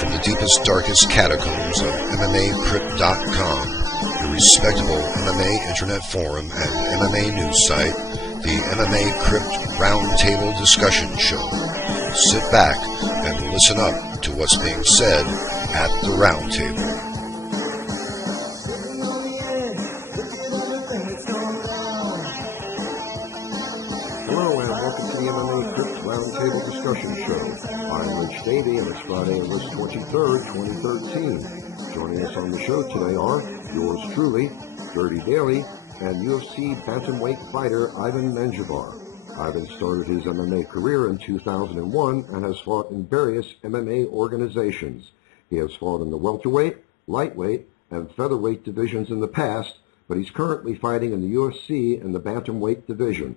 from the deepest, darkest catacombs of MMAcrypt.com, your respectable MMA internet forum and MMA news site, the MMA Crypt Roundtable Discussion Show. Sit back and listen up to what's being said at the Roundtable. Hello and welcome to the MMA Crypt Roundtable Discussion Show. I'm Davie and it's Friday, August 23rd, 2013. Joining us on the show today are yours truly, Davie, and UFC bantamweight fighter Ivan Menjivar. Ivan started his MMA career in 2001 and has fought in various MMA organizations. He has fought in the welterweight, lightweight, and featherweight divisions in the past, but he's currently fighting in the UFC in the bantamweight division.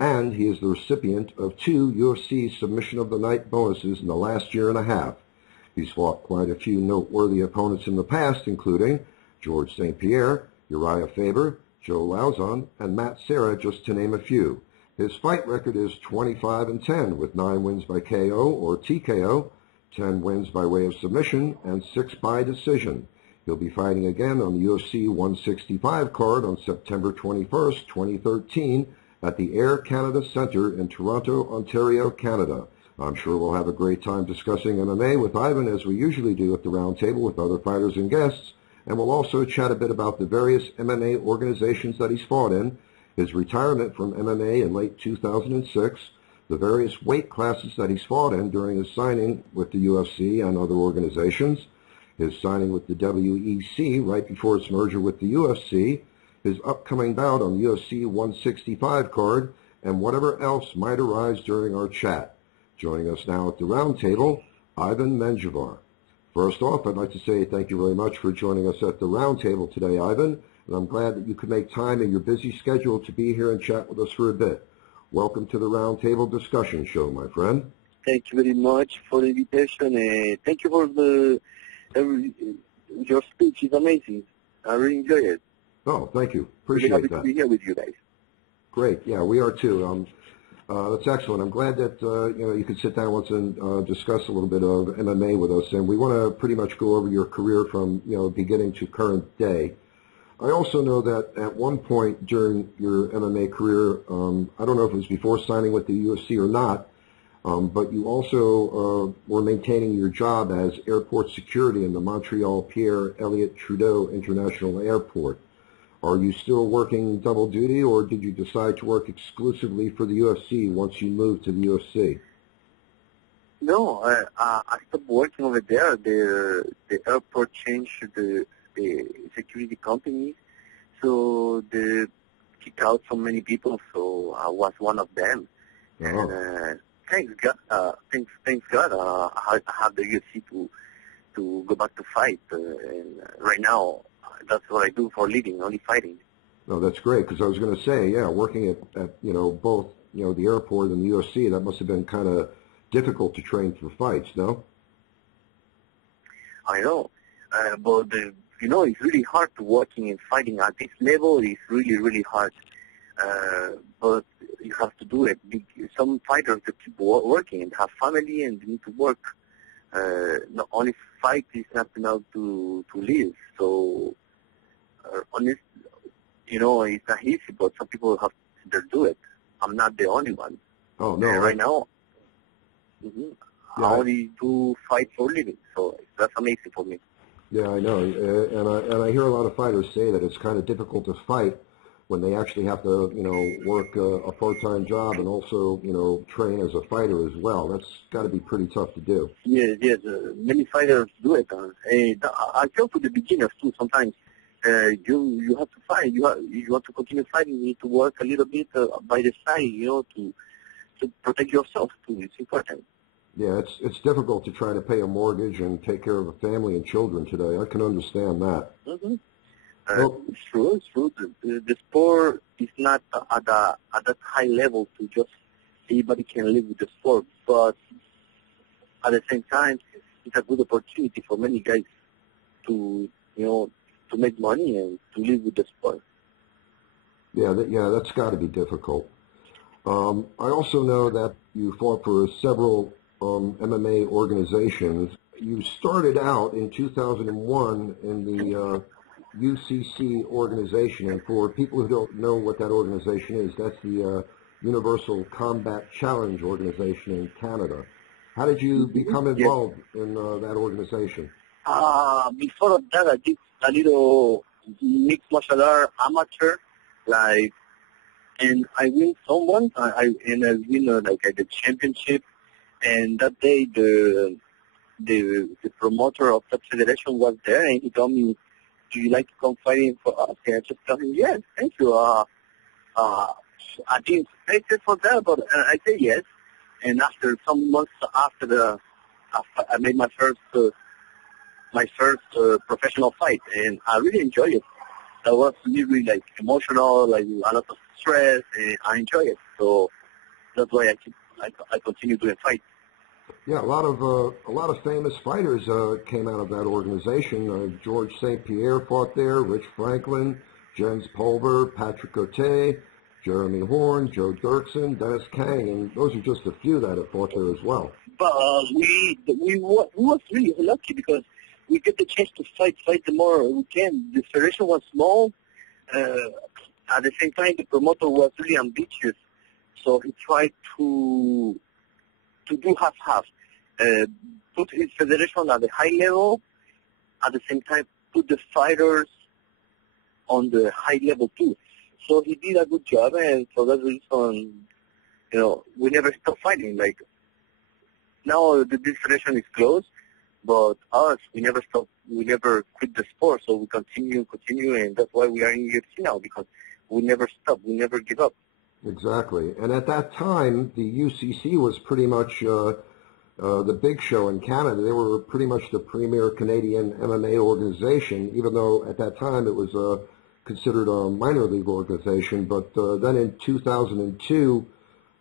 And he is the recipient of 2 UFC Submission of the Night bonuses in the last year and a half. He's fought quite a few noteworthy opponents in the past, including George St. Pierre, Uriah Faber, Joe Lauzon, and Matt Serra, just to name a few. His fight record is 25-10, with 9 wins by KO or TKO, 10 wins by way of submission, and 6 by decision. He'll be fighting again on the UFC 165 card on September 21st, 2013, at the Air Canada Centre in Toronto, Ontario, Canada. I'm sure we'll have a great time discussing MMA with Ivan, as we usually do at the Roundtable with other fighters and guests, and we'll also chat a bit about the various MMA organizations that he's fought in, his retirement from MMA in late 2006, the various weight classes that he's fought in during his signing with the UFC and other organizations, his signing with the WEC right before its merger with the UFC, his upcoming bout on the UFC 165 card, and whatever else might arise during our chat. Joining us now at the Roundtable, Ivan Menjivar. First off, I'd like to say thank you very much for joining us at the Roundtable today, Ivan, and I'm glad that you could make time in your busy schedule to be here and chat with us for a bit. Welcome to the Roundtable Discussion Show, my friend. Thank you very much for the invitation, and thank you for your speech. Is amazing. I really enjoy it. Oh, thank you. Appreciate really happy that. to be here with you guys. Great. Yeah, we are too. That's excellent. I'm glad that you could sit down with us and discuss a little bit of MMA with us, and we want to pretty much go over your career from beginning to current day. I also know that at one point during your MMA career, I don't know if it was before signing with the UFC or not, but you also were maintaining your job as airport security in the Montreal Pierre Elliott Trudeau International Airport. Are you still working double duty, or did you decide to work exclusively for the UFC once you moved to the UFC? No, I stopped working over there. The airport changed the security company, so they kicked out so many people. So I was one of them. Oh. And thanks God, thanks God, I have the UFC to go back to fight. And right now, that's what I do for a living, only fighting. No, that's great, because I was going to say, yeah, working at both the airport and the UFC, that must have been kind of difficult to train for fights, no? I know, but it's really hard to working and fighting at this level. It's really, really hard. But you have to do it. Some fighters that keep working and have family and they need to work. Not only fight is not enough to live. So, honest, it's not easy, but some people have to do it. I'm not the only one. Oh, no. Right now, Yeah, I only do fight for a living, so that's amazing for me. Yeah, I know, and I hear a lot of fighters say that it's kind of difficult to fight when they actually have to, work a part-time job and also, train as a fighter as well. That's got to be pretty tough to do. Yes, many fighters do it. I tell to the beginners too. Sometimes you have to fight. You have to continue fighting. You need to work a little bit by the side, to protect yourself too. It's important. Yeah, it's difficult to try to pay a mortgage and take care of a family and children today. I can understand that. Mm-hmm. It's true. The sport is not at that high level to just anybody can live with the sport, but at the same time, it's a good opportunity for many guys to make money and to live with the sport. Yeah, that's got to be difficult. I also know that you fought for several MMA organizations you started out in 2001 in the UCC organization, and for people who don't know what that organization is, that's the Universal Combat Challenge organization in Canada. How did you become involved in that organization? Before that, I did a little mixed martial art amateur, and I win someone. I win at the championship, and that day the promoter of that federation was there, and he told me, "Do you like to come fighting for us?" And I just told him, "Yes, thank you." I didn't expect it for that, but I said yes. And after some months after I made my first professional fight, and I really enjoyed it. That was really emotional, a lot of stress, and I enjoy it. So that's why I continue doing fights. Yeah, a lot of famous fighters came out of that organization. George St. Pierre fought there, Rich Franklin, Jens Pulver, Patrick Cote, Jeremy Horn, Joe Dirksen, Dennis Kang, and those are just a few that have fought there as well. But we was really lucky because we get the chance to fight the more we can. The federation was small. At the same time, the promoter was really ambitious, so he tried to do half-half. Put his federation at the high level, at the same time put the fighters on the high level too. So he did a good job, and for that reason, we never stopped fighting. Now this federation is closed, but us, we never stopped. We never quit the sport, so we continue, and that's why we are in UFC now, because we never stop, we never give up. Exactly. And at that time, the UCC was pretty much the big show in Canada. They were pretty much the premier Canadian MMA organization, even though at that time it was considered a minor league organization. But then in 2002,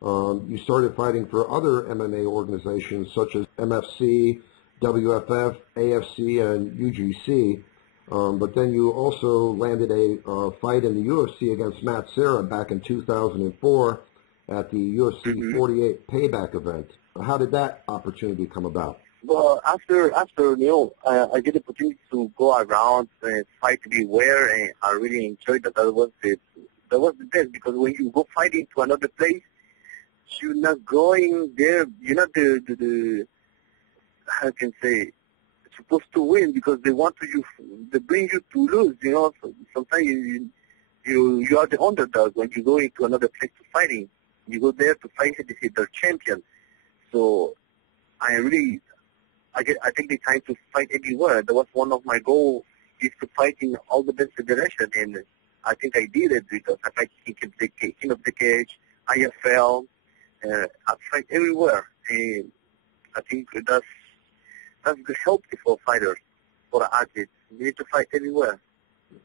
you started fighting for other MMA organizations such as MFC, WFF, AFC, and UGC. But then you also landed a fight in the UFC against Matt Serra back in 2004 at the UFC 48 Payback event. How did that opportunity come about? Well, after I get the opportunity to go around and fight everywhere, and I really enjoyed that. That was the best, because when you go fighting to another place, you're not going there. You're not the how can I say, supposed to win, because they bring you to lose. So sometimes you are the underdog when you go into another place to fighting. You go there to fight their champion. So I take the time to fight everywhere. That was one of my goals, is to fight in all the best federations, and I think I did it, because I fight King of the Cage, IFL, I fight everywhere, and I think that's healthy for fighters, for athletes. You need to fight everywhere.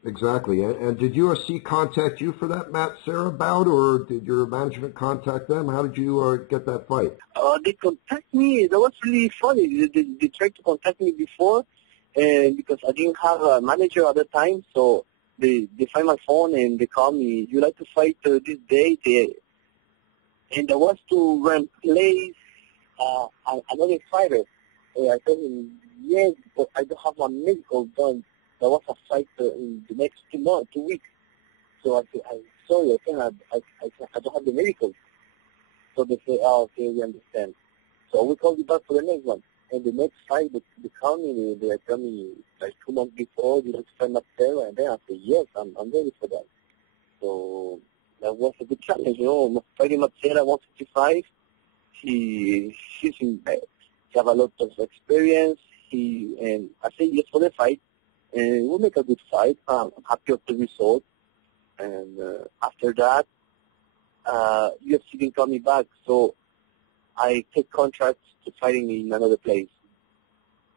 Exactly. And did UFC contact you for that Matt Serra bout, or did your management contact them? How did you get that fight? They contact me. That was really funny. They tried to contact me before, and because I didn't have a manager at the time, so they find my phone and they call me. You like to fight this day? And that was to replace another fighter. And I told him, yes, but I don't have my medical done. There was a fight in the next 2 weeks. So I said, I'm sorry, I don't have the medical. So they say, okay, we understand. So we called you back for the next one. And the next fight, they called me, they told me 2 months before, you like to fight Marcelo, and then I said, yes, I'm ready for that. So that was a good challenge, fighting Marcelo at 155. He's in bed. He have a lot of experience. And I said yes for the fight. And we'll make a good fight. I'm happy with the result. And after that, UFC didn't call me back. So I take contracts to fighting in another place,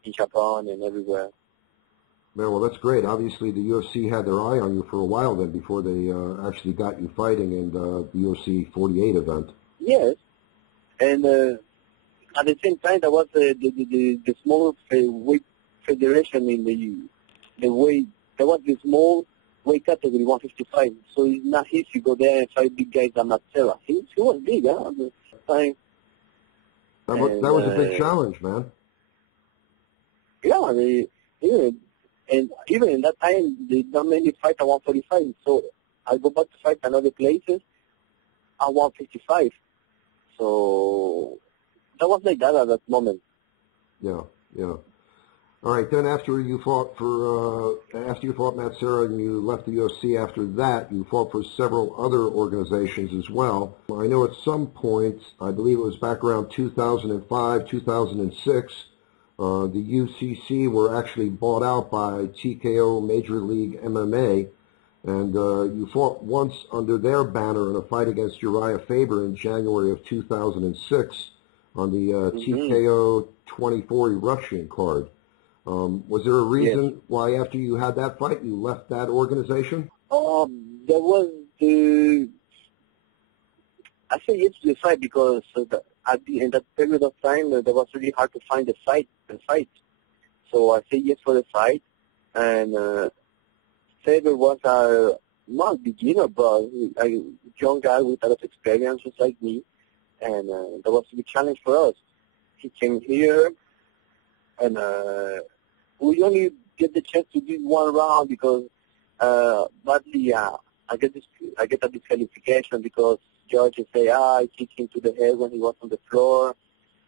in Japan and everywhere. Yeah, well, that's great. Obviously, the UFC had their eye on you for a while then, before they actually got you fighting in the UFC 48 event. Yes. And at the same time, there was the small weight federation in the weight. There was the small weight category, 155. So it's not easy to go there and fight big guys like Marcelo. He was big, huh? At the time. That was a big challenge, man. Yeah, and even in that time, they don't let me fight at 145. So I go back to fight in other places at 155. So that was like that at that moment. Yeah, yeah. All right. Then after you fought Matt Serra and you left the UFC after that, you fought for several other organizations as well. I know at some point, I believe it was back around 2005, 2006, the UCC were actually bought out by TKO Major League MMA, and you fought once under their banner in a fight against Uriah Faber in January of 2006 on the TKO 24 eruption card. Was there a reason why after you had that fight you left that organization? There was I say yes to the fight because in that period of time that was really hard to find the fight. So I said yes for the fight, and Faber was not a beginner, but a young guy with a lot of experience just like me, and that was a big challenge for us. He came here, and we only get the chance to do one round because badly I get a disqualification because judges say I kicked him to the head when he was on the floor.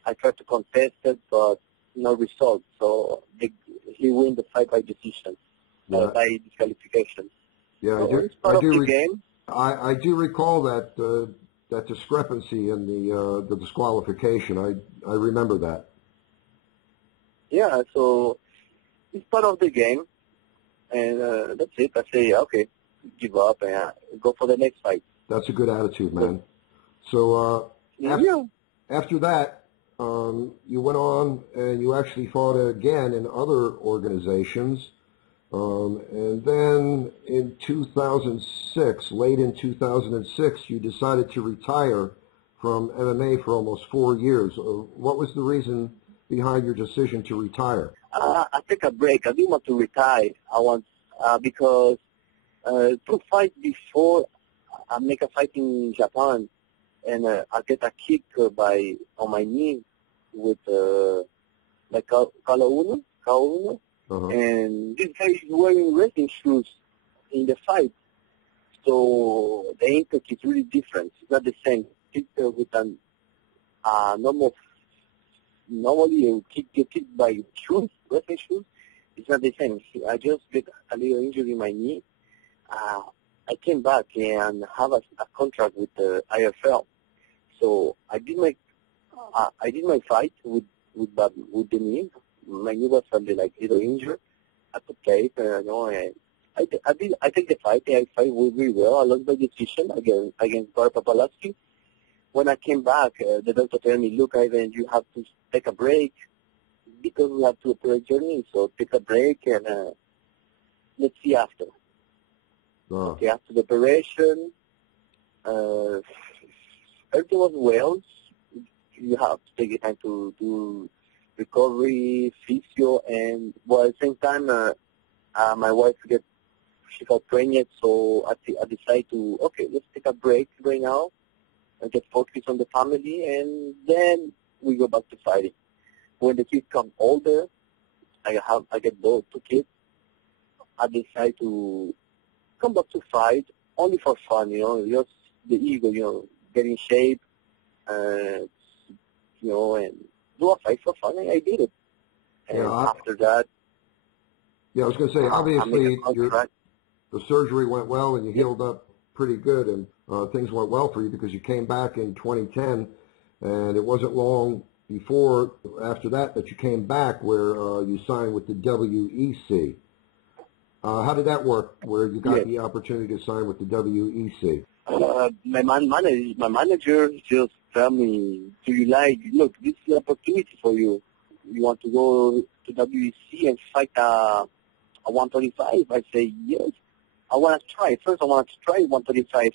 I tried to contest it, but no result. So he win the fight by decision, by disqualification. Yeah, so it's part of the game. I do recall that that discrepancy in the disqualification. I remember that. Yeah, so it's part of the game, and that's it. I say, okay, give up and go for the next fight. That's a good attitude, man. So after that, you went on and you actually fought again in other organizations. And then in 2006, late in 2006, you decided to retire from MMA for almost 4 years. What was the reason behind your decision to retire? I take a break. I didn't want to retire. I want because to fight before I make a fight in Japan, and I get a kick on my knee with like Kauno. And this guy is wearing wrestling shoes in the fight, so the impact is really different. It's not the same. Kick with an normally you get kicked by shoes, wrestling shoes. It's not the same. I just get a little injury in my knee. I came back and have a contract with the IFL. So I did my fight with the knee. My knee was something like little injured at the place, and I take the fight. I fight really well. I lost by decision against Bar Papalaski. When I came back, the doctor told me, "Look, Ivan, you have to take a break because we have to operate your knee. So take a break and let's see after." Okay, after the operation, everything was well. You have to take the time to do recovery, physio, and at the same time, my wife she got pregnant, so I decided to, okay, let's take a break right now and get focused on the family, and then we go back to fighting. When the kids come older, I get both 2 kids. I decide to come back to fight only for fun, just the ego, get in shape, and do a fight for fun. I did it. And after that... Yeah, I was going to say, obviously, the surgery went well and you healed up pretty good, and things went well for you because you came back in 2010, and it wasn't long after that you came back where you signed with the WEC. How did that work, where you got the opportunity to sign with the WEC? My manager just tell me, look, this is an opportunity for you. You want to go to WEC and fight a 135? I say, yes. I want to try. First, I want to try 135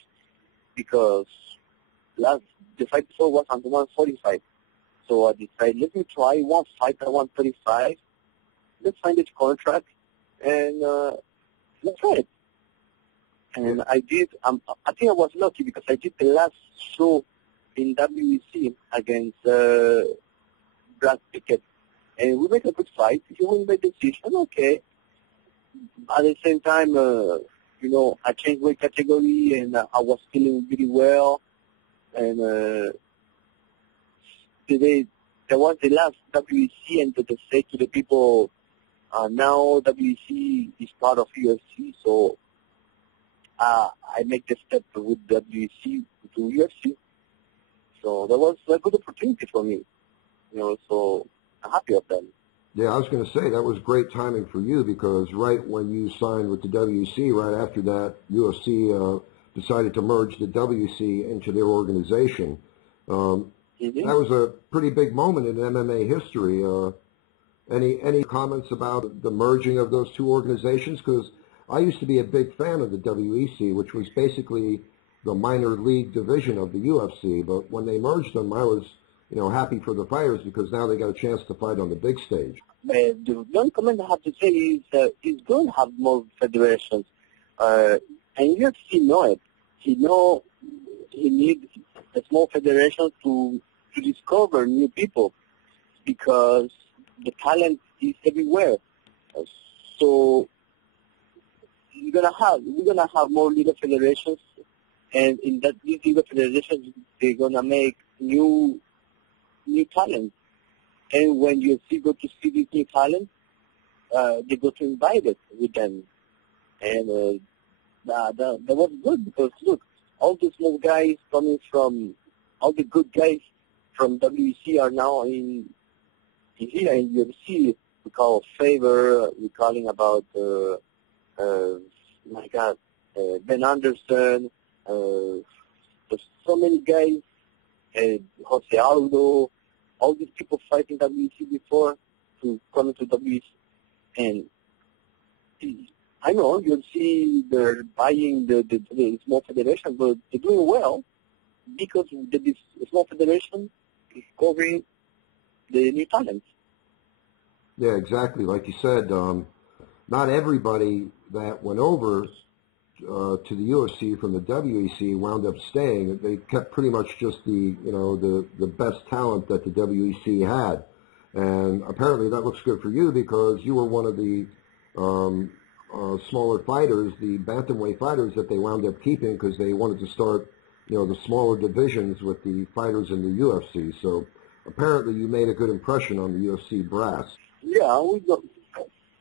because the fight before was on 145. So I decided, let me try one fight at 135. Let's find the contract and let's try it. And I did. I think I was lucky because I did the last show in WEC against Brad Pickett, and we make a good fight. If you win by decision, okay. At the same time, I changed weight category, and I was feeling really well. And today, that was the last WEC, and to say to the people, now WEC is part of UFC, so I make the step with WEC to UFC. So that was a good opportunity for me, so I'm happy of that. Yeah, I was going to say that was great timing for you because right when you signed with the WEC, right after that, UFC decided to merge the WEC into their organization. That was a pretty big moment in MMA history. Any comments about the merging of those two organizations? Because I used to be a big fan of the WEC, which was basically the minor league division of the UFC. But when they merged them, I was happy for the fighters because now they got a chance to fight on the big stage. The one comment I have to say is it's going to have more federations. And UFC know it. He needs a small federation to discover new people because the talent is everywhere. So we're gonna have more little federations, and in these little federations they're gonna make new talent. And when UFC go to see these new talent, they go to invite it with them. And that was good because look, all the small guys coming from, all the good guys from WEC are now in here in UFC. We call Faber, we're calling about, Ben Anderson, there's so many guys, Jose Aldo, all these people fighting WEC before to come into WEC. And I know you'll see they're buying the small federation, but they're doing well because this small federation is covering the new talents. Yeah, exactly. Like you said, not everybody that went over to the UFC from the WEC wound up staying. They kept pretty much just the best talent that the WEC had. And apparently that looks good for you because you were one of the smaller fighters, the bantamweight fighters that they wound up keeping because they wanted to start, the smaller divisions with the fighters in the UFC. So apparently you made a good impression on the UFC brass. Yeah,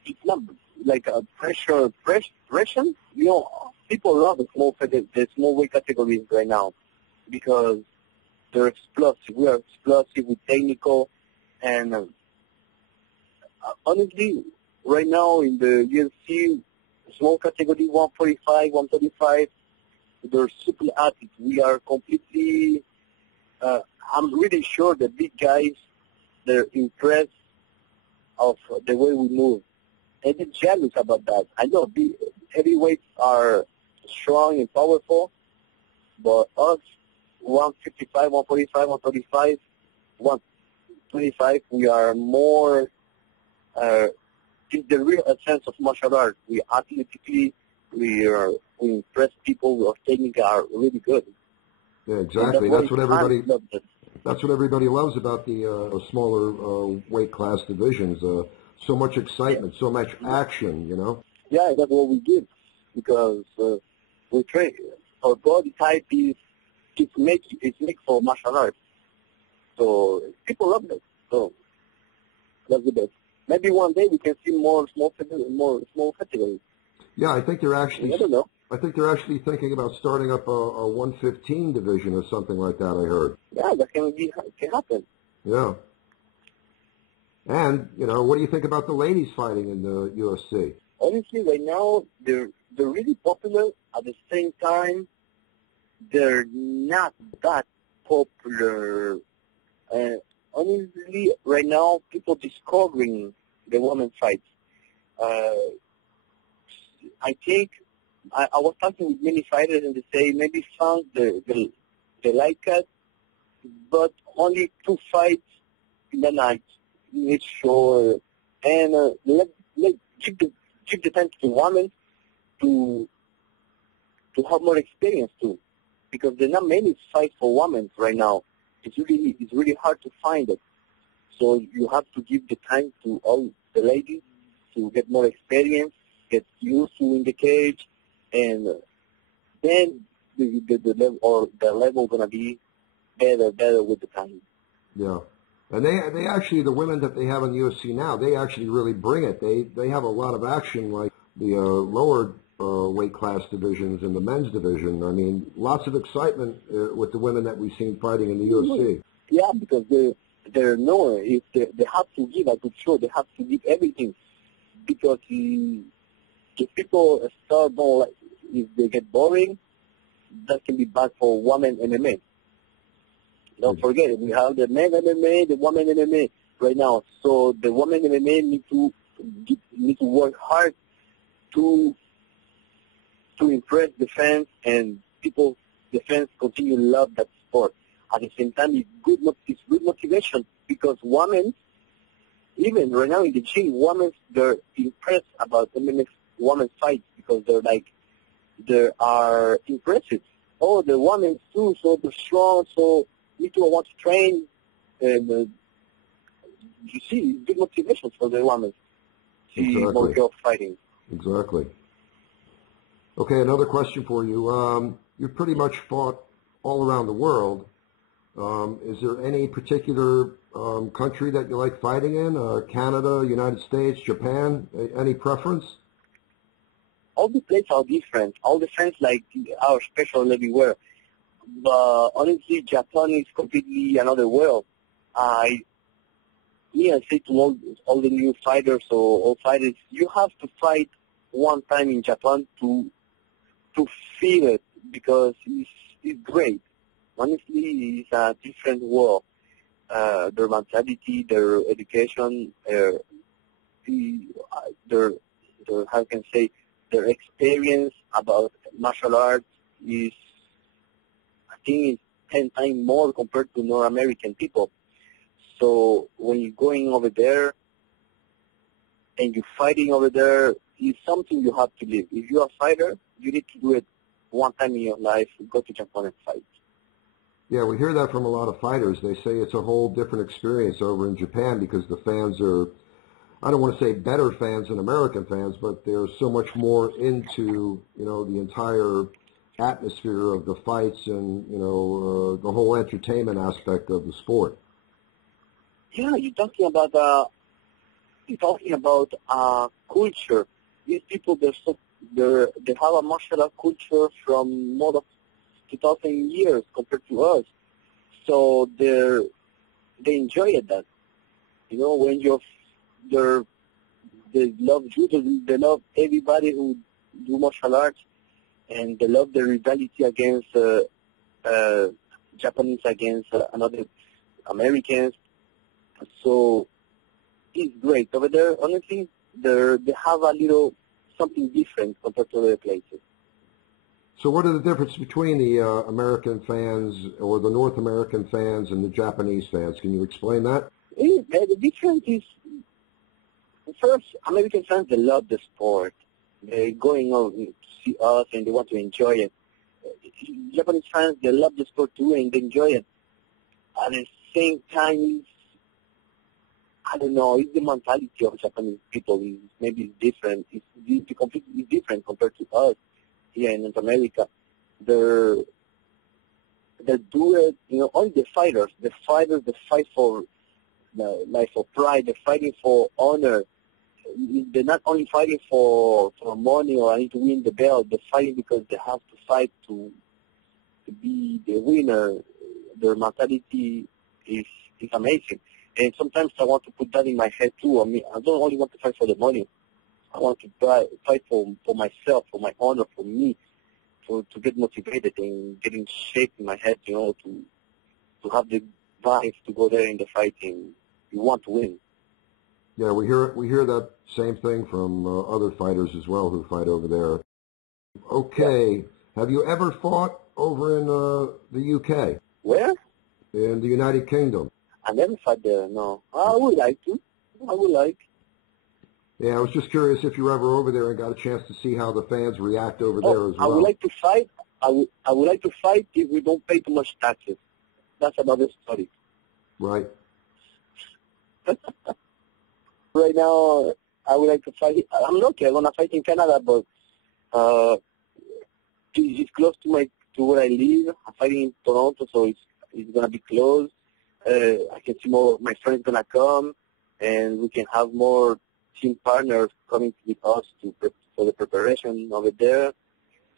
it's not like a pressure. People love the small weight categories right now because they're explosive. We are explosive with technical, and honestly, right now in the UFC, small category 145, 135, they're super athletes. We are completely. I'm really sure the big guys, they're impressed of the way we move. And they're jealous about that. I know heavyweights are strong and powerful, but us, 155, 145, 135, 125, we are more, it's the real essence of martial art. We athletically, we impress people, our technique are really good. Yeah, exactly. That's what everybody loves about the smaller weight class divisions. So much excitement, so much action, Yeah, that's what we give because we train. Our body type it's made for martial arts. So people love it. So that's the best. Maybe one day we can see more small categories. Yeah, I think they're actually. I don't know. I think they're actually thinking about starting up a 115 division or something like that. I heard. Yeah, that can happen. Yeah. And what do you think about the ladies fighting in the UFC? Honestly, right now they're really popular. At the same time, they're not that popular. Honestly, right now people discovering the women fights. I think I was talking with many fighters and they say maybe some they like it, but only 2 fights in the night. It's sure, and let give the time to the women to have more experience too, because there are not many fights for women right now. It's really hard to find it. So you have to give the time to all the ladies to get more experience, get used to in the cage, and then the level gonna be better with the time. Yeah. And they actually, the women that they have on UFC now, they actually really bring it. They have a lot of action, like the lower weight class divisions and the men's division. I mean, lots of excitement with the women that we've seen fighting in the UFC. Yeah, because they're knowing if they have to give, I'm sure they have to give everything. Because if people start if they get boring, that can be bad for women MMA. Don't forget it. We have the men MMA, the women MMA right now. So the women MMA need to work hard to impress the fans, and people, the fans, continue to love that sport. At the same time, it's good motivation, because women, even right now in the gym, women, they're impressed about MMA women's fights, because they are impressive. Oh, the women too, so they're strong, so me too, I want to train. And you see, it's good motivation for the women. See more girls fighting. Exactly. Okay, another question for you. You've pretty much fought all around the world. Is there any particular country that you like fighting in? Canada, United States, Japan? Any preference? All the places are different. All the fans are special everywhere. But honestly, Japan is completely another world. I say to all the new fighters or all fighters, you have to fight one time in Japan to feel it, because it's great. Honestly, it's a different world. Their mentality, their education, their how can I say, their experience about martial arts is, I think, it's 10 times more compared to North American people. So when you're going over there and you're fighting over there, it's something you have to live. If you're a fighter, you need to do it one time in your life. Go to Japan and fight. Yeah, we hear that from a lot of fighters. They say it's a whole different experience over in Japan, because the fans are, I don't want to say better fans than American fans, but they're so much more into, the entire atmosphere of the fights and, the whole entertainment aspect of the sport. Yeah, you're talking about culture. These people, they have a martial art culture from more than 2,000 years compared to us. So they enjoy that. When they love judo, they love everybody who do martial arts, and they love the rivalry against Japanese against another Americans. So it's great over there. Honestly, they have a little something different compared to other places. So what are the differences between the American fans or the North American fans and the Japanese fans? Can you explain that? The difference is, first, American fans, they love the sport. They're going out to see us and they want to enjoy it. Japanese fans, they love the sport too and they enjoy it. At the same time, I don't know, it's the mentality of Japanese people. Maybe it's different. It's completely different compared to us here in North America. They do it, only the fighters, they fight for for pride, they're fighting for honor. They're not only fighting for money or I need to win the belt, they're fighting because they have to fight to be the winner. Their mentality is amazing. And sometimes I want to put that in my head too. I mean, I don't only want to fight for the money. I want to fight for myself, for my honor, for me, to get motivated and get in shape in my head, to have the drive to go there in the fighting. You want to win. Yeah, we hear that same thing from other fighters as well who fight over there. Okay, yeah. Have you ever fought over in the UK? Where? In the United Kingdom. I never fought there, no. I would like to. Yeah, I was just curious if you were ever over there and got a chance to see how the fans react over there as well. I would like to fight. I would like to fight if we don't pay too much taxes. That's another story. Right. Right now, I would like to fight. I'm lucky. I'm gonna fight in Canada, but it's close to where I live. I'm fighting in Toronto, so it's gonna be close. I can see more. My friends gonna come, and we can have more team partners coming with us for the preparation over there.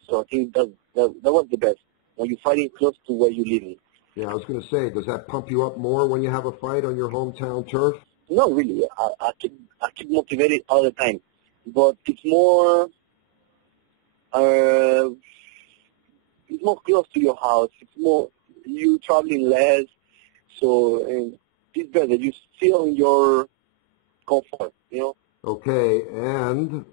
So I think that was the best when you're fighting close to where you live. Yeah, I was going to say, does that pump you up more when you have a fight on your hometown turf? No, really. I keep motivated all the time, but it's more close to your house. It's more you traveling less, so and it's better. You feel in your comfort, you know. Okay, and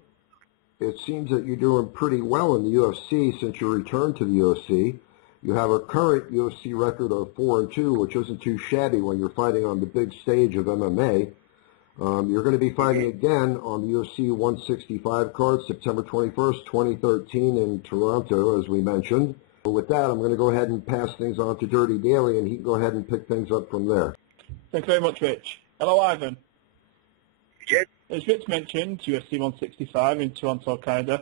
it seems that you're doing pretty well in the UFC since you returned to the UFC. You have a current UFC record of 4-2, which isn't too shabby when you're fighting on the big stage of MMA. You're going to be fighting again on the UFC 165 card, September 21st, 2013 in Toronto, as we mentioned. With that, I'm going to go ahead and pass things on to Dirty Daly, and he can go ahead and pick things up from there. Thanks very much, Rich. Hello, Ivan. Yes. As Rich mentioned, UFC 165 in Toronto, Canada.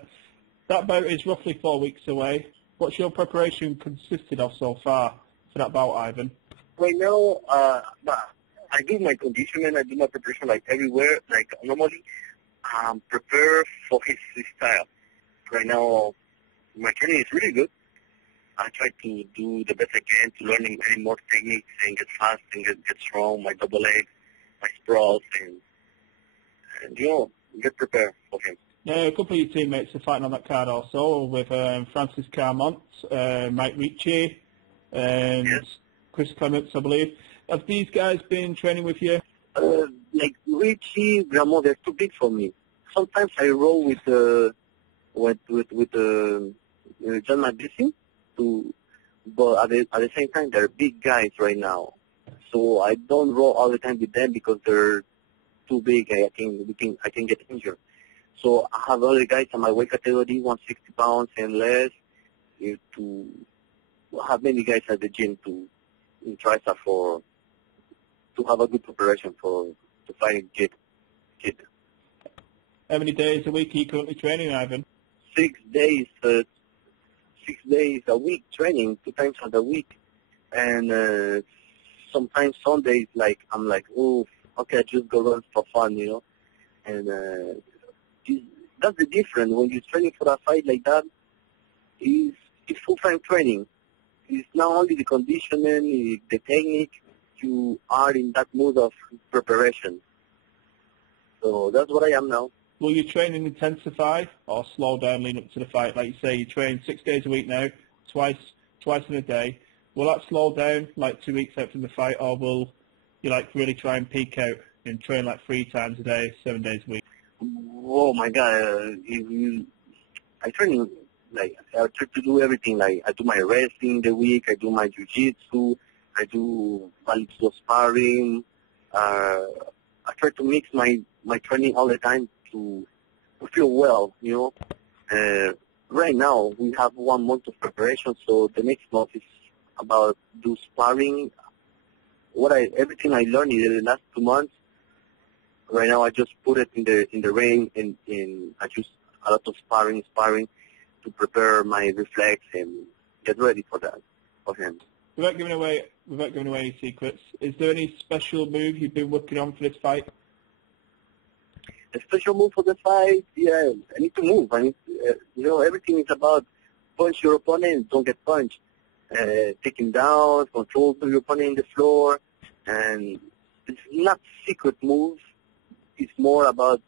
That bout is roughly 4 weeks away. What's your preparation consisted of so far for that bout, Ivan? Right now, I do my conditioning. I do my preparation like everywhere. Like normally, prepare for his style. Right now, my training is really good. I try to do the best I can to learn any more techniques and get fast and get strong. My double legs, my sprawls, and get prepared for him. A couple of your teammates are fighting on that card also, with Francis Carmont, Mike Ricci, and Yes. Chris Clements, I believe. Have these guys been training with you? Like Richie, Gramo, they're too big for me. Sometimes I roll with John Madison, but at the same time they're big guys right now. So I don't roll all the time with them because they're too big. I can get injured. So I have other guys on my weight category, 160 pounds and less, to have many guys at the gym to have a good preparation to fight kid. How many days a week are you currently training, Ivan? 6 days a week training, 2 times a week, and sometimes Sundays I'm like, oh, okay, I just go run for fun, and that's the difference when you're training for a fight like that. It's full-time training. It's not only the conditioning, the technique. You are in that mood of preparation. So that's what I am now. Will your training intensify or slow down leading up to the fight? Like you say, you train 6 days a week now, twice in a day. Will that slow down like 2 weeks out from the fight, or will you really try and peak out and train 3 times a day, 7 days a week? Oh my God! I train I try to do everything. I do my wrestling the week. I do my jiu-jitsu. I do ballistical sparring. I try to mix my training all the time to feel well. Right now we have 1 month of preparation, so the next month is about do sparring. Everything I learned in the last 2 months. Right now I just put it in the ring, and I use a lot of sparring to prepare my reflex and get ready for him. Without giving away any secrets, is there any special move you've been working on for this fight? A special move for the fight? Yeah, I need to move. Everything is about punch your opponent, don't get punched. Take him down, control your opponent in the floor, and it's not secret moves. It's more about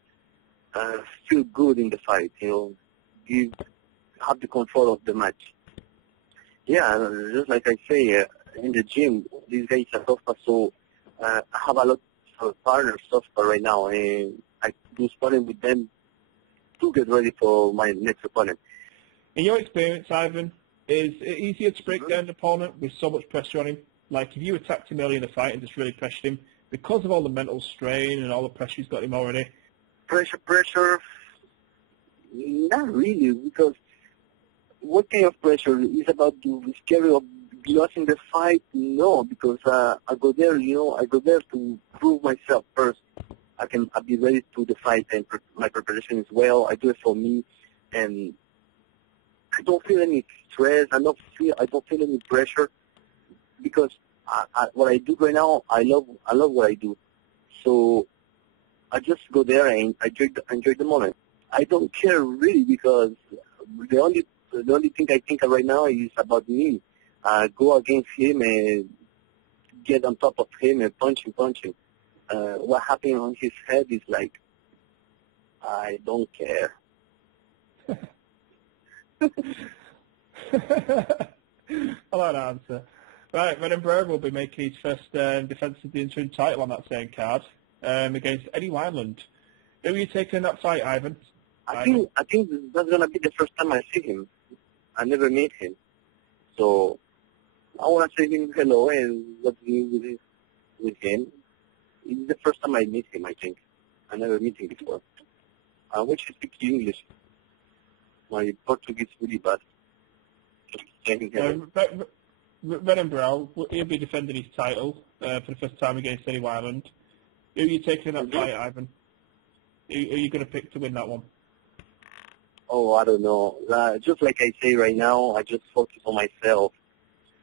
feel good in the fight. You have the control of the match. Yeah, just like I say, in the gym, these guys are tough, so I have a lot of partners tough right now, and I do sparring with them to get ready for my next opponent. In your experience, Ivan, is it easier to break down an opponent with so much pressure on him? Like if you attacked him early in the fight and just really pressured him, because of all the mental strain and all the pressure he's got him already? Pressure? Not really, because what kind of pressure is about the scary of losing the fight, no, because I go there, I go there to prove myself first. I'll be ready to the fight, and my preparation is well. I do it for me, and I don't feel any stress. I don't feel any pressure, because what I do right now, I love what I do. So I just go there and enjoy the moment. I don't care really, because the only thing I think right now is about me. Go against him and get on top of him and punch him. What happened on his head is like, I don't care. I like that answer. Right, Menjivar will be making his first defence of the interim title on that same card against Eddie Wineland. Who are you taking in that fight, Ivan? I think that's gonna be the first time I see him. I never met him, so I wanna say him hello and what's new with him. It's the first time I meet him, I think. I never met him before. I want you to speak English. My Portuguese is really bad. Just saying hello. Menjivar, he'll be defending his title for the first time against Eddie Wineland. Who are you taking in that fight, Ivan? Who are you going to pick to win that one? Oh, I don't know. Just like I say right now, I just focus on myself.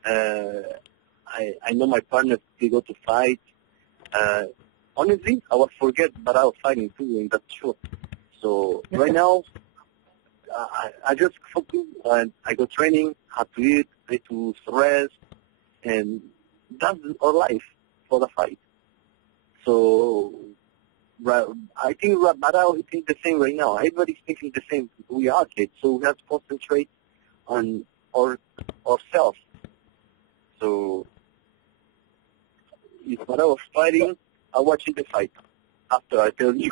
I know my partner, they go to fight. Honestly, I was forget, but I was fighting too, and that's true. So right now, I just focus, and I go training, how to eat, try to rest, and that's our life for the fight. So I think Barao is thinking the same right now. Everybody's thinking the same. We are kids, so we have to concentrate on ourselves. So if Barao was fighting, I'll watch the fight after I tell you.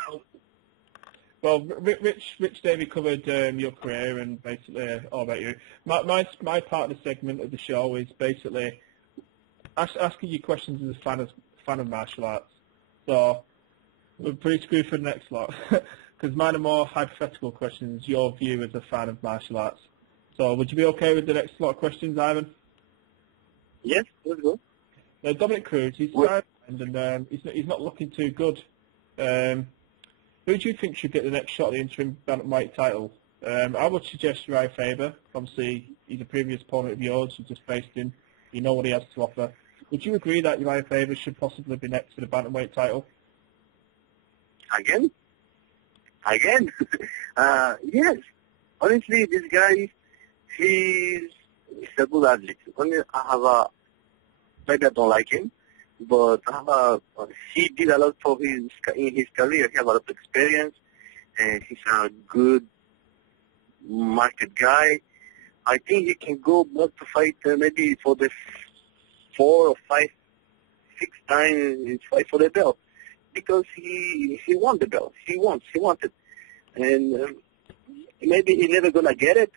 Well, Rich Davie covered your career and basically all about you. My part of the segment of the show is basically asking you questions as a fan of martial arts. So we're pretty screwed for the next lot, because mine are more hypothetical questions, your view as a fan of martial arts. So would you be okay with the next lot of questions, Ivan? Yes, let's go. Dominic Cruz, he's sidelined and he's not looking too good. Who do you think should get the next shot at the interim bantamweight title? I would suggest Uriah Faber. Obviously, he's a previous opponent of yours. You just faced him. You know what he has to offer. Would you agree that Uriah Faber should possibly be next for the bantamweight title? Again? Yes. Honestly, this guy, he's a good athlete. Maybe I don't like him, but he did a lot in his career. He has a lot of experience, and he's a good market guy. I think he can go back to fight maybe for the 4 or 5, 6 times fight for the belt, because he won the belt. He wanted, and maybe he's never gonna get it,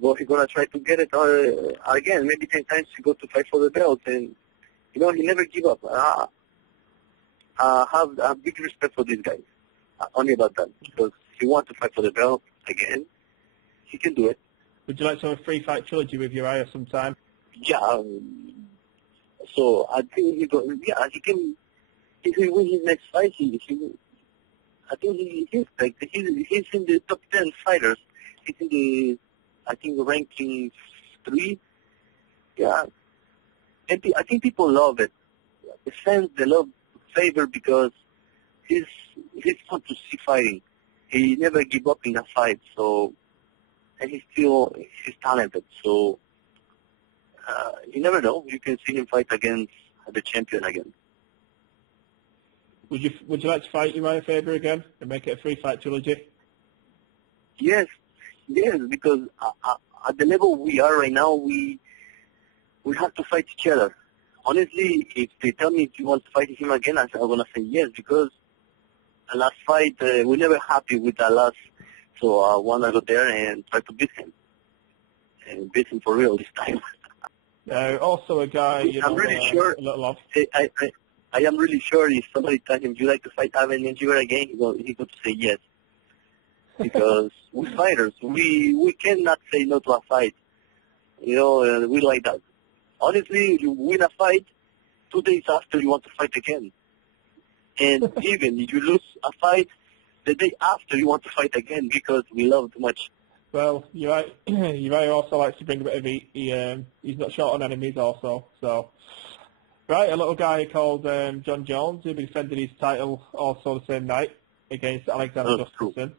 but he's gonna try to get it again. Maybe 10 times to go to fight for the belt, and he never give up. I have a big respect for this guy, only about that, because he wants to fight for the belt again. He can do it. Would you like to have a 3-fight trilogy with Uriah sometime? Yeah. So I think he can. If he wins his next fight, I think he's in the top 10 fighters. He's in the, I think, ranking 3. Yeah. And I think people love it. The fans, they love Faber because he's fun to see fighting. He never give up in a fight, so, and he's talented, so you never know. You can see him fight against the champion again. Would you like to fight Uriah Faber again and make it a 3-fight trilogy? Yes, because at the level we are right now, we have to fight each other. Honestly, if they tell me if you want to fight him again, I'm gonna say yes, because the last fight we're never happy with the last, so I wanna go there and try to beat him, and beat him for real this time. Also, a guy I'm really sure. A little off. I am really sure if somebody tells him, "Do you like to fight Ivan Menjivar again?" He's going to say yes, because we're fighters. We cannot say no to a fight. We like that. Honestly, you win a fight, 2 days after you want to fight again. And even if you lose a fight, the day after you want to fight again because we love too much. Well, Uriah also likes to bring a bit of heat. He's not short on enemies also. So, right, a little guy called John Jones, who defended his title also the same night against Alexander Gustafsson.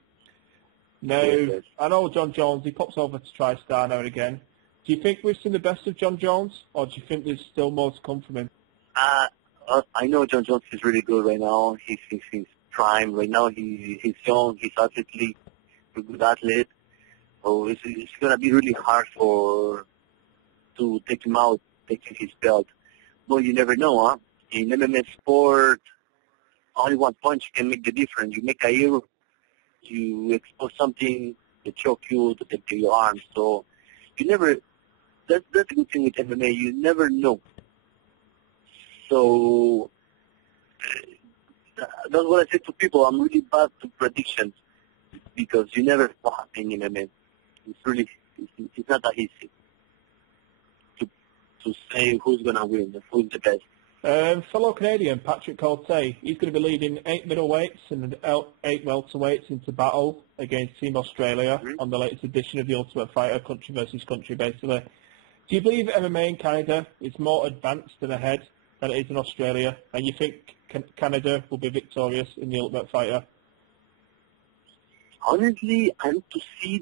Now, I know John Jones, he pops over to TriStar now and again. Do you think we've seen the best of John Jones, or do you think there's still more to come from him? I know John Jones is really good right now. He's in his prime. Right now he's young, he's athletically a good athlete. So it's going to be really hard to take him out, taking his belt. But you never know, huh? In MMA sport, only one punch can make the difference. You make a error, you expose something, they choke you, to take your arm. So you never, that's a good thing with MMA, you never know. So that's what I say to people. I'm really bad to predictions because you never know what happens in MMA. It's not that easy to say who's going to win, who's the best. Fellow Canadian Patrick Cote, he's going to be leading 8 middleweights and 8 welterweights into battle against Team Australia on the latest edition of the Ultimate Fighter, country versus country, basically. Do you believe MMA in Canada is more advanced and ahead than it is in Australia, and you think Canada will be victorious in the Ultimate Fighter? Honestly, I don't see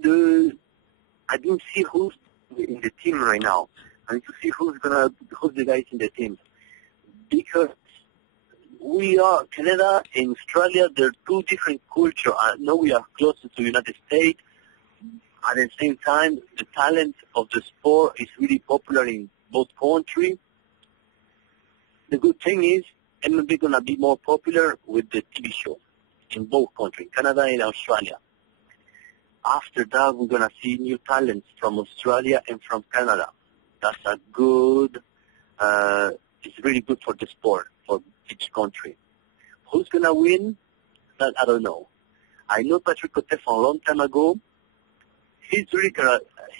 who's in the team right now. I need to see who's the guys in the team. Because we are, Canada and Australia, they're two different cultures. I know we are closer to the United States. At the same time, the talent of the sport is really popular in both countries. The good thing is, MMA is going to be more popular with the TV show in both countries, Canada and Australia. After that, we're going to see new talents from Australia and from Canada. That's a good, it's really good for the sport, for each country. Who's going to win? That I don't know. I know Patrick Cote from a long time ago. He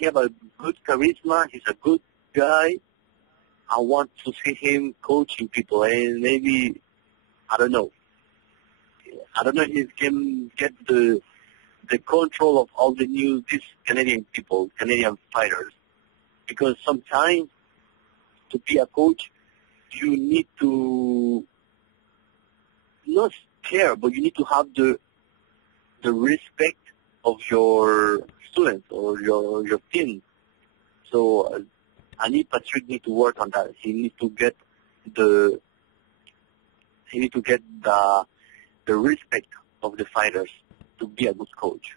have a good charisma. He's a good guy. I want to see him coaching people, and maybe, I don't know if he can get the control of all these Canadian people, Canadian fighters. Because sometimes to be a coach, you need to not care, but you need to have the respect of your students or your team. So I need Patrick need to work on that. He needs to get the respect of the fighters to be a good coach.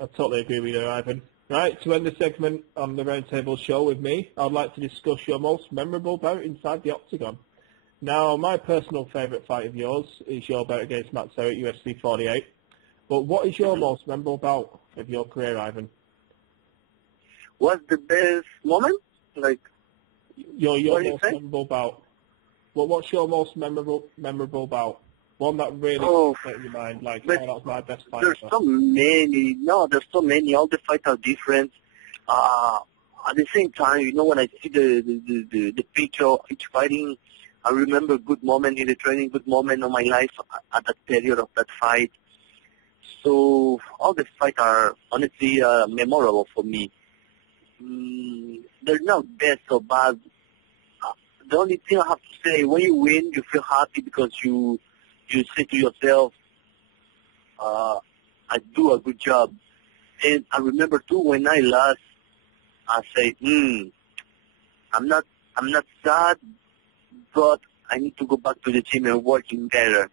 I totally agree with you, Ivan. Right, to end the segment on the Roundtable show with me, I'd like to discuss your most memorable bout inside the octagon. Now, my personal favourite fight of yours is your bout against Matt Serra at UFC 48. But what is your most memorable bout of your career, Ivan? What's the best moment? Like your most memorable bout. Well, what's your most memorable bout? One that really set in your mind, like, that was my best fight. There's so many. No, there's so many. All the fights are different. At the same time, when I see the picture of each fighting, I remember good moment in the training, good moment of my life at that period of that fight. So all the fights are honestly memorable for me. They're not best or bad. The only thing I have to say, when you win, you feel happy because you say to yourself, I do a good job. And I remember too, when I lost, I say, I'm not sad, but I need to go back to the gym and working better.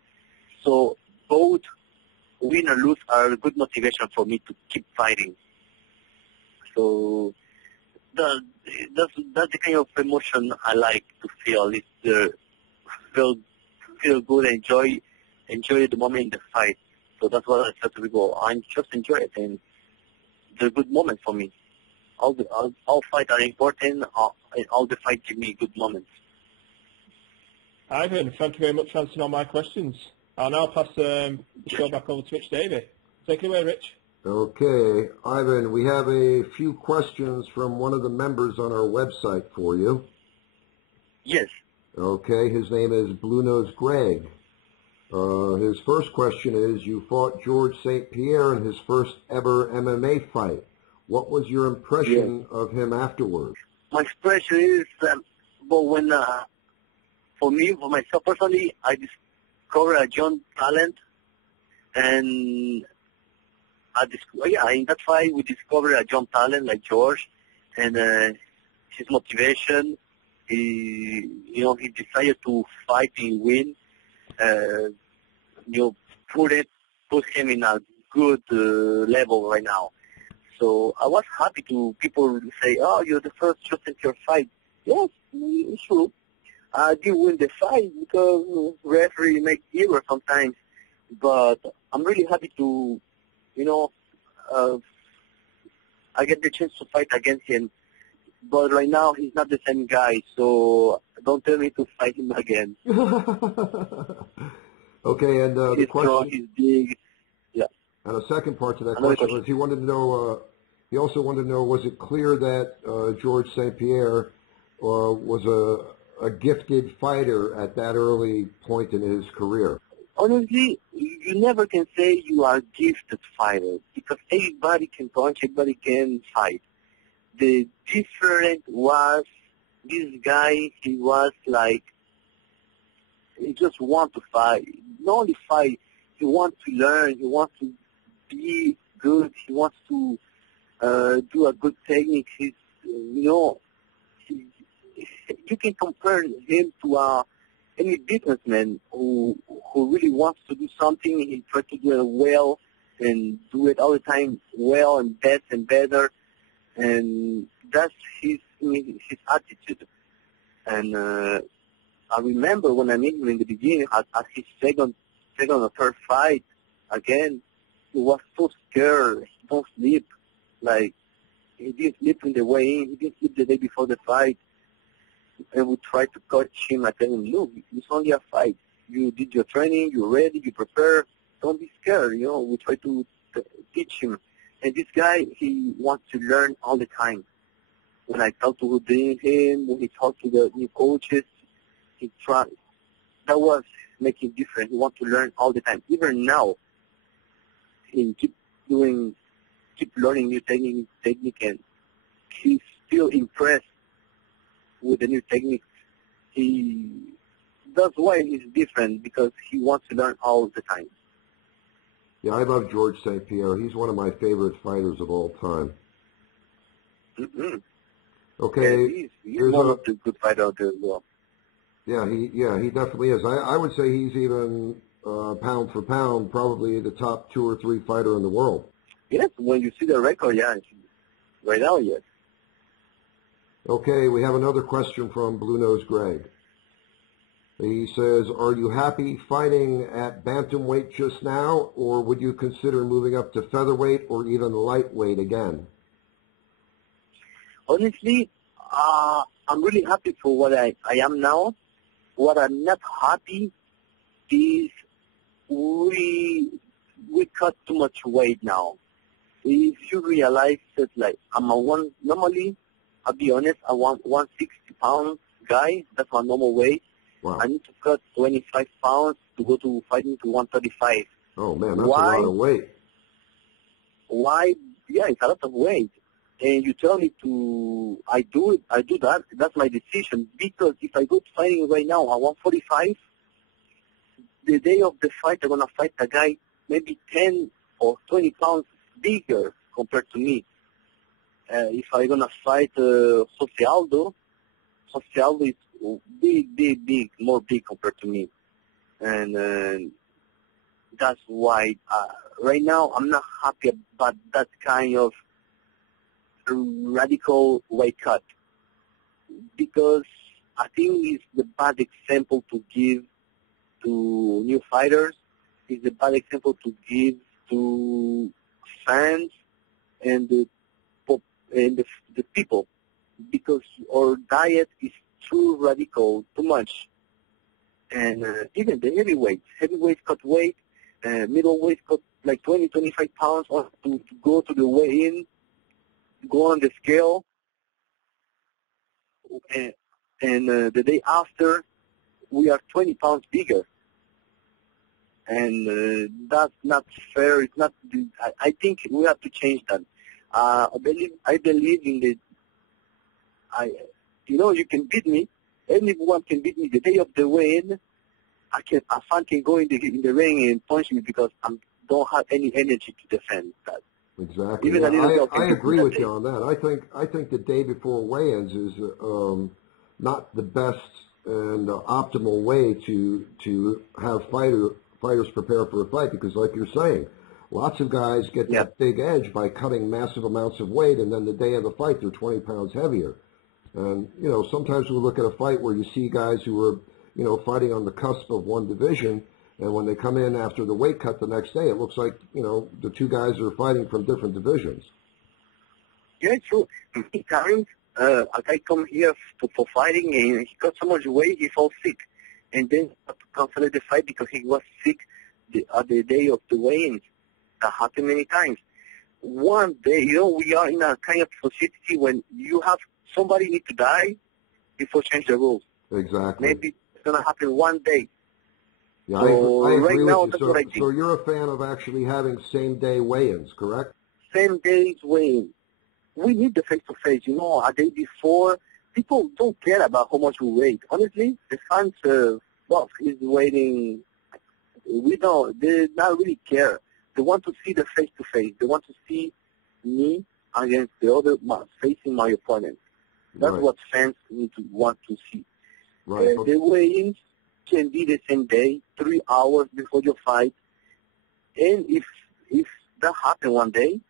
So both win or lose are a good motivation for me to keep fighting. So that's the kind of emotion I like to feel. It's feel good, enjoy the moment in the fight. So that's what I try to go. I just enjoy it, and it's a good moment for me. All fights are important. All the fights give me good moments. Ivan, thank you very much for answering all my questions. I'll now pass the show back over to Rich Davie. Take it away, Rich. Okay, Ivan, we have a few questions from one of the members on our website for you. Yes. Okay, his name is Blue Nose Greg. His first question is, you fought George St. Pierre in his first ever MMA fight. What was your impression of him afterwards? My expression is, when, for myself personally, I discovered a young talent, and in that fight we discovered a young talent like George, and his motivation, he decided to fight and win. Put him in a good level right now. So I was happy to people say, "Oh, you're the first Justin Pierre fight." Yes, it's true. I did win the fight because referee make errors sometimes, but I'm really happy to, I get the chance to fight against him. But right now he's not the same guy, so don't tell me to fight him again. Okay, and the he's question, strong, he's big. Yeah. And a second part to that question was, he wanted to know. He also wanted to know, was it clear that George St. Pierre was a gifted fighter at that early point in his career? Honestly, you never can say you are a gifted fighter because everybody can punch, everybody can fight. The difference was this guy, he was like, he just want to fight. Not only fight, he wants to learn, he wants to be good, he wants to do a good technique. You can compare him to any businessman who really wants to do something. He tries to do it well and do it all the time well and best and better. And that's his attitude. And I remember when I met him in the beginning, at his second or third fight, again, he was so scared. He don't sleep. Like, he didn't sleep in the way in. He didn't sleep the day before the fight. And we tried to coach him. I tell him, look, it's only a fight. You did your training, you're ready, you prepare. Don't be scared. We try to teach him. And this guy, he wants to learn all the time. When I talk to him, when he talked to the new coaches, that was making different. He wants to learn all the time. Even now, he keep learning new technique, and he's still impressed with the new techniques. That's why he's different, because he wants to learn all the time. Yeah, I love George St. Pierre. He's one of my favorite fighters of all time. Mm-hmm. Okay, he's one of the good fighters out there as well. Yeah, he definitely is. I would say he's even pound for pound probably the top 2 or 3 fighter in the world. Yes, when you see the record, yeah, right now, yes. Okay, we have another question from Blue Nose Greg. He says, are you happy fighting at bantamweight just now, or would you consider moving up to featherweight or even lightweight again? Honestly, I'm really happy for what I am now. What I'm not happy is we cut too much weight now. If you realize that, like, normally, I'll be honest, I want 160 pound guy. That's my normal weight. Wow. I need to cut 25 pounds to go to fighting to 135. Oh man, that's a lot of weight. Why? Yeah, it's a lot of weight. And you tell me I do that. That's my decision. Because if I go to fighting right now at 145, the day of the fight, I'm gonna fight a guy maybe 10 or 20 pounds bigger compared to me. If I'm gonna fight Jose Aldo is big, more big compared to me. And that's why right now I'm not happy about that kind of radical weight cut, because I think it's the bad example to give to new fighters. It's the bad example to give to fans and the people, because our diet is too radical, too much. And even the heavyweights cut weight, middleweights like 20, 25 pounds to go to the weigh-in, go on the scale, and the day after, we are 20 pounds bigger. And that's not fair. It's not. I think we have to change that. I believe in the. You can beat me. Anyone can beat me the day of the weigh-in. A fan can go in the ring and punch me because I don't have any energy to defend that. Exactly. Even I agree with you on that. I think the day before weigh-ins is not the best and optimal way to have fighters prepare for a fight, because like you're saying, lots of guys get that big edge by cutting massive amounts of weight, and then the day of the fight they're 20 pounds heavier. And sometimes we look at a fight where you see guys who are fighting on the cusp of one division, and when they come in after the weight cut the next day, it looks like the two guys are fighting from different divisions. Yeah, true. Many times a guy come here for fighting, and he got so much weight he falls sick, and then have to cancel the fight because he was sick the day of the weigh-in. That happened many times. One day, we are in a kind of society when you have somebody need to die before change the rules. Exactly. Maybe it's gonna happen one day. Yeah, so I agree right now, with you. that's what I think. So you're a fan of actually having same-day weigh-ins, correct? Same day's weigh-in. We need the face-to-face. A day before, people don't care about how much we weigh. Honestly, the fans, is waiting. They not really care. They want to see the face-to-face. They want to see me against the other, facing my opponent. That's what fans want to see. Right. The weigh-ins can be the same day, 3 hours before your fight. And if that happens one day,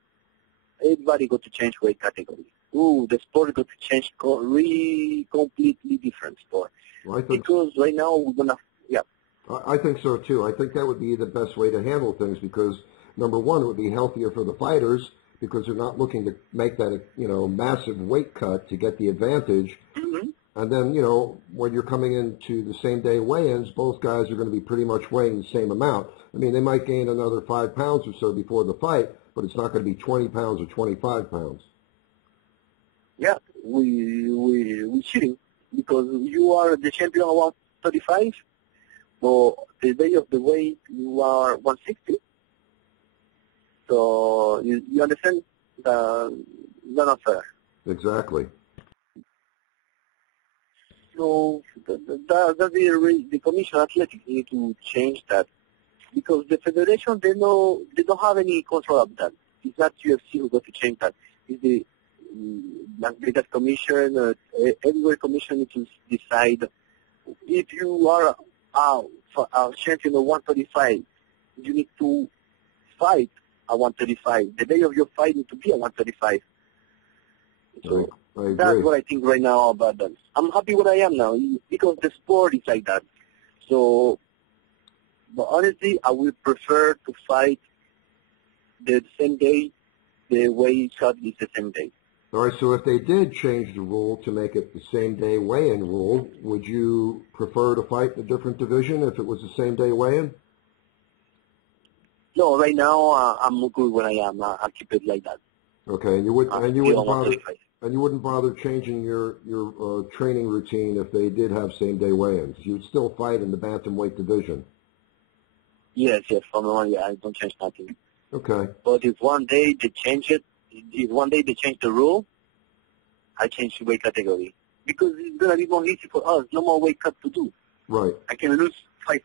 everybody got to change weight category. The sport got to change completely different sport. Well, because right now we're going to, I think so too. I think that would be the best way to handle things, because number one, it would be healthier for the fighters because they're not looking to make that massive weight cut to get the advantage. Mm-hmm. And then, when you're coming into the same day weigh-ins, both guys are going to be pretty much weighing the same amount. I mean, they might gain another 5 pounds or so before the fight, but it's not going to be 20 pounds or 25 pounds. Yeah, we cheating because you are the champion of 135. So the day of the weight, you are 160. So you understand? That's not fair. Exactly. So the Commission Athletics need to change that, because the federation they don't have any control of that. It's not UFC who got to change that. It's the Las Vegas Commission. Everywhere commission needs to decide if you are a champion of 135, you need to fight at 135. The day of your fight needs to be at 135. So that's what I think right now about that. I'm happy where I am now because the sport is like that. So, but honestly, I would prefer to fight the same day. The way cut is the same day. All right, so if they did change the rule to make it the same-day weigh-in rule, would you prefer to fight in a different division if it was the same-day weigh-in? No, right now I'm good where I am. I'll keep it like that. Okay, and you wouldn't bother changing your training routine if they did have same-day weigh-ins. You'd still fight in the bantamweight division. Yes, from now on, I don't change nothing. Okay. But if one day they change it, if one day they change the rule, I change the weight category. Because it's going to be more easy for us. No more weight cut to do. Right. I can lose 5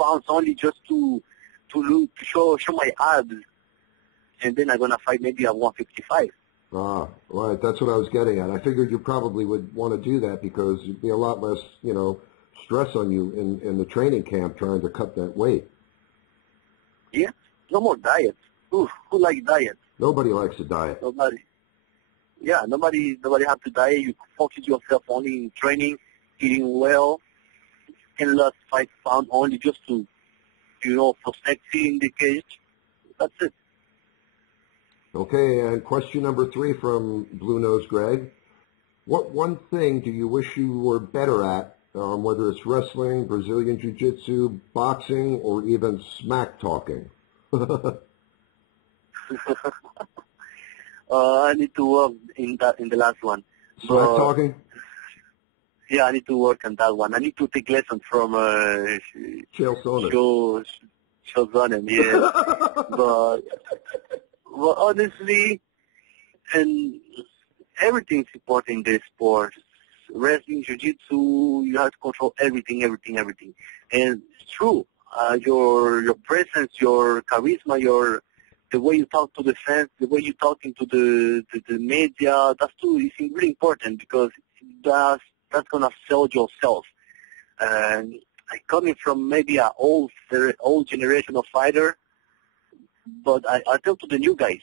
pounds only just to show my abs. And then I'm going to fight maybe at 155. Ah, right. That's what I was getting at. I figured you probably would want to do that because it'd be a lot less, stress on you in the training camp trying to cut that weight. Yeah. No more diet. Who likes diet? Nobody likes a diet. Nobody. Yeah, nobody have to diet. You focus yourself only in training, eating well, and lose 5 pounds only just to, protecting in the cage. That's it. Okay, and question number 3 from Blue Nose Greg. What one thing do you wish you were better at, whether it's wrestling, Brazilian Jiu-Jitsu, boxing, or even smack talking? I need to work in the last one. Smack talking? Yeah, I need to work on that one. I need to take lessons from Chael Sonnen. Sonnen, yeah. but honestly, and everything's important in this sport. Wrestling, jiu-jitsu, you have to control everything. And it's true. Your presence, your charisma, the way you talk to the fans, the way you talking to the media, that's too is really important because that's gonna sell yourself. And I coming from maybe an old generation of fighter, but I tell to the new guys.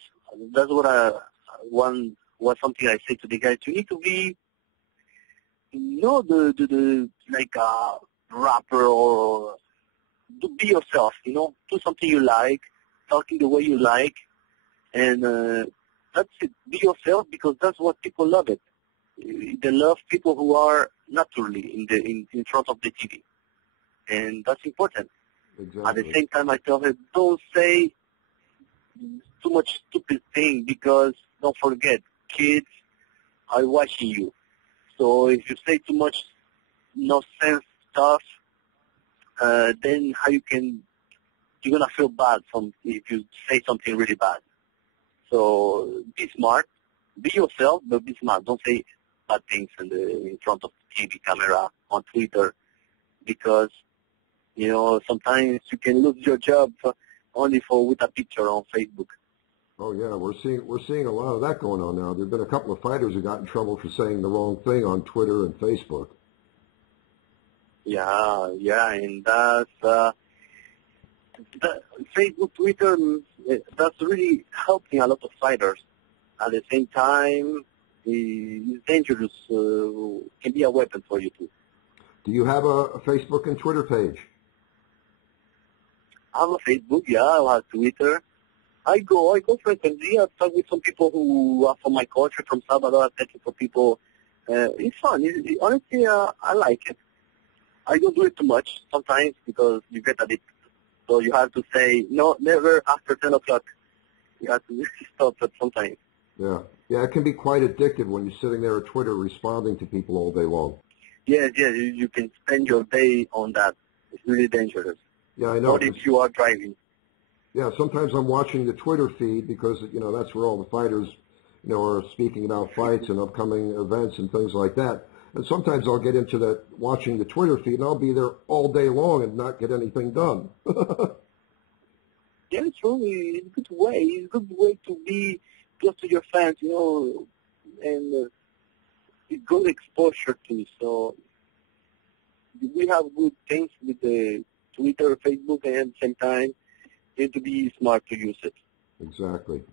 That's what something I say to the guys. You need to be, the like a rapper or to be yourself. Do something you like, talking the way you like, and that's it. Be yourself because that's what people love it. They love people who are naturally in front of the TV, and that's important. Exactly. At the same time, I tell her, don't say too much stupid thing because don't forget, kids are watching you. So if you say too much no-sense stuff, then how you're gonna feel bad if you say something really bad. So be smart, be yourself, but be smart. Don't say bad things in front of the TV camera on Twitter, because sometimes you can lose your job only with a picture on Facebook. Oh yeah, we're seeing a lot of that going on now. There've been a couple of fighters who got in trouble for saying the wrong thing on Twitter and Facebook. Yeah, and that's Facebook, Twitter, that's really helping a lot of fighters. At the same time, it's dangerous. Can be a weapon for you too. Do you have a Facebook and Twitter page? I have a Facebook, yeah. I have Twitter. I go frequently. I talk with some people who are from my culture, from Salvador. I talk for people. It's fun. Honestly, I like it. I don't do it too much sometimes because you get addicted. So you have to say, no, never after 10 o'clock. You have to stop it sometimes. Yeah, it can be quite addictive when you're sitting there at Twitter responding to people all day long. Yes, you can spend your day on that. It's really dangerous. Yeah, I know. Not if you are driving. Yeah, sometimes I'm watching the Twitter feed because, that's where all the fighters, are speaking about fights and upcoming events and things like that. And sometimes I'll get into that watching the Twitter feed and I'll be there all day long and not get anything done. Yeah, it's really it's a good way. It's a good way to be close to your fans, and it's good exposure too. So we have good things with the Twitter, Facebook, and at the same time, you need to be smart to use it. Exactly.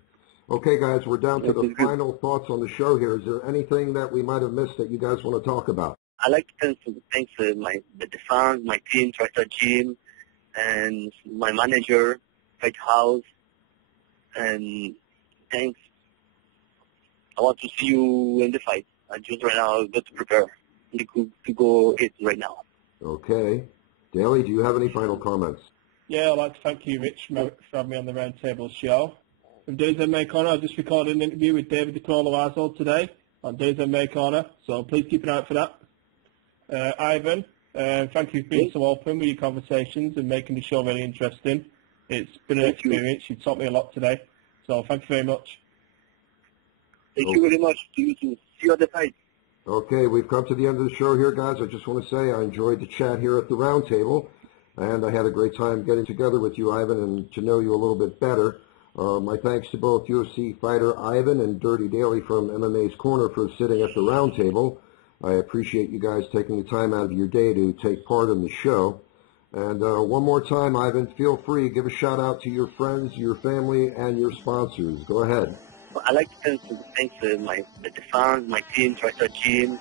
Okay, guys, we're down to the final thoughts on the show here. Is there anything that we might have missed that you guys want to talk about? I like to thank the fans, my team, TriStar Gym, and my manager, Fight House, and thanks. I want to see you in the fight. I just right now got to prepare to go hit right now. Okay. Davie, do you have any final comments? Yeah, I'd like to thank you, Rich, for having me on the Roundtable show. From Days MMA Corner, I just recorded an interview with David DeCrollo today on Days MMA Corner, so please keep an eye out for that. Ivan, thank you for being so open with your conversations and making the show really interesting. It's been an experience. You taught me a lot today, so thank you very much. Thank you very much to you too. See you at the fight. Okay, we've come to the end of the show here, guys. I just want to say I enjoyed the chat here at the Roundtable, and I had a great time getting together with you, Ivan, and to know you a little bit better. My thanks to both UFC fighter Ivan and Dirty Daly from MMA's Corner for sitting at the Roundtable. I appreciate you guys taking the time out of your day to take part in the show. And one more time, Ivan, feel free. Give a shout-out to your friends, your family, and your sponsors. Go ahead. I'd like to thank the fans, my team, TriStar Gym,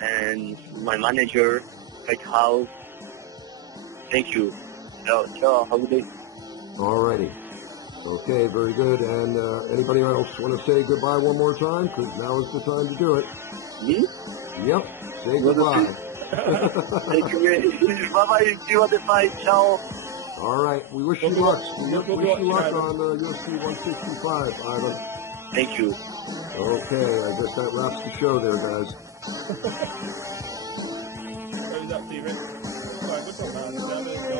and my manager, Fight House. Thank you. Ciao. Have a good day. All righty. Okay, very good. And anybody else want to say goodbye one more time? Because now is the time to do it. Me? Yep. Say goodbye. Thank you. Bye-bye. See you at the fight. Ciao. All right. We wish you luck. We wish you luck on UFC 165, Ivan. Thank you. Okay, I guess that wraps the show there, guys. That was up to you, Rick. Right, good one, man.